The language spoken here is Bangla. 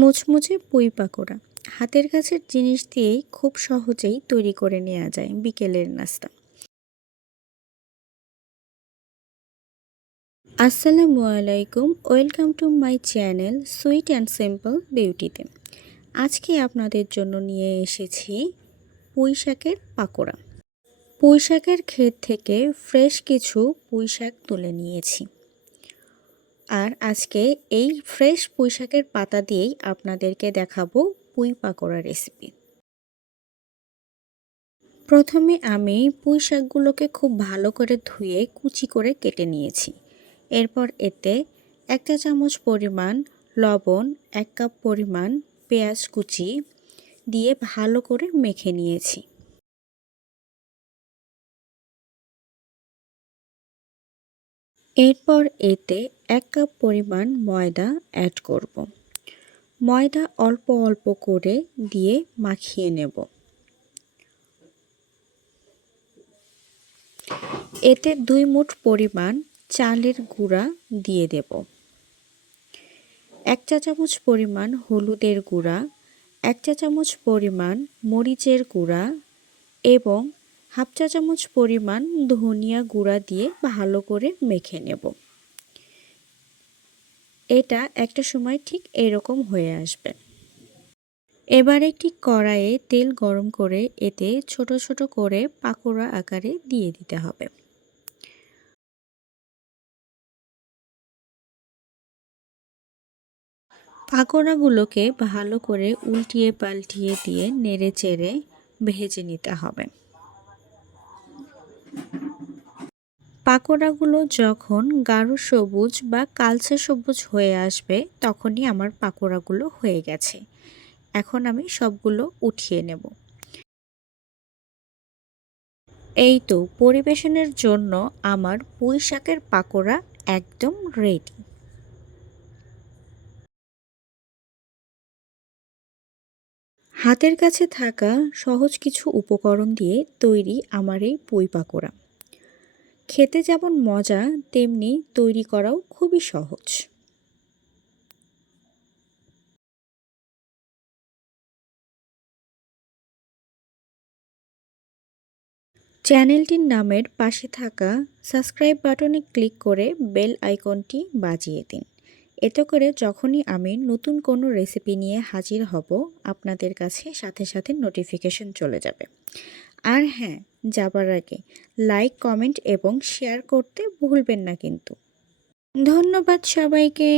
মুচমুচে পুঁই পাকোড়া হাতের কাছের জিনিস দিয়েই খুব সহজেই তৈরি করে নেওয়া যায় বিকেলের নাস্তা। আসসালামু আলাইকুম, welcome to my channel sweet and simple বিউটিতে। আজকে আপনাদের জন্য নিয়ে এসেছি পুঁই শাকের পাকোড়া। পুঁই শাকের ক্ষেত থেকে ফ্রেশ কিছু পুঁই শাক তুলে নিয়েছি, আর আজকে এই ফ্রেশ পুঁই শাকের পাতা দিয়েই আপনাদেরকে দেখাবো পুঁই পাকোড়া রেসিপি। প্রথমে আমি পুঁই শাকগুলোকে খুব ভালো করে ধুয়ে কুচি করে কেটে নিয়েছি। এরপর এতে 1 চা চামচ পরিমাণ লবণ, 1 কাপ পরিমাণ পেঁয়াজ কুচি দিয়ে ভালো করে মেখে নিয়েছি। এরপর এতে 1 কাপ পরিমাণ ময়দা অ্যাড করব। ময়দা অল্প অল্প করে দিয়ে মাখিয়ে নেব। এতে 2 মুঠ পরিমাণ চালের গুঁড়া দিয়ে দেব। 1 চা চামচ পরিমাণ হলুদের গুঁড়া, 1 চা চামচ পরিমাণ মরিচের গুঁড়া এবং হাফ চা চামচ পরিমাণ ধনিয়া গুঁড়া দিয়ে ভালো করে মেখে নেব। এটা একটা সময় ঠিক এরকম হয়ে আসবে। এবার একটি কড়াইয়ে তেল গরম করে এতে ছোট ছোট করে পাকোড়া আকারে দিয়ে দিতে হবে। পাকোড়াগুলোকে ভালো করে উল্টিয়ে পাল্টিয়ে দিয়ে নেড়ে চেড়ে ভেজে নিতে হবে। পাকোড়াগুলো যখন গাঢ় সবুজ বা কালচে সবুজ হয়ে আসবে তখনই আমার পাকোড়াগুলো হয়ে গেছে। এখন আমি সবগুলো উঠিয়ে নেব। এই তো পরিবেশনের জন্য আমার পুঁই শাকের পাকোড়া একদম রেডি। হাতের কাছে থাকা সহজ কিছু উপকরণ দিয়ে তৈরি আমার এই পুঁই পাকোড়া। খেতে যেমন মজা, তেমনি তৈরি করাও খুবই সহজ। চ্যানেলটির নামের পাশে থাকা সাবস্ক্রাইব বাটনে ক্লিক করে বেল আইকনটি বাজিয়ে দিন। এতে করে যখনই আমি নতুন কোনো রেসিপি নিয়ে হাজির হব, আপনাদের কাছে সাথে সাথে নোটিফিকেশন চলে যাবে। আর হ্যাঁ, যাবার আগে লাইক, কমেন্ট এবং শেয়ার করতে ভুলবেন না কিন্তু। ধন্যবাদ সবাইকে।